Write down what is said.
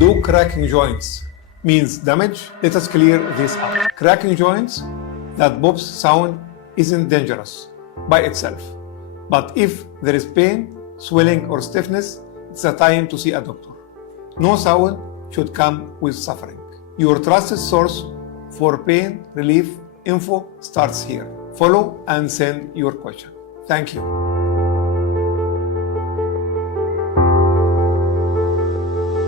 Do cracking joints means damage? Let us clear this up. Cracking joints, that pops sound isn't dangerous by itself. But if there is pain, swelling, or stiffness, it's a time to see a doctor. No sound should come with suffering. Your trusted source for pain relief info starts here. Follow and send your question. Thank you.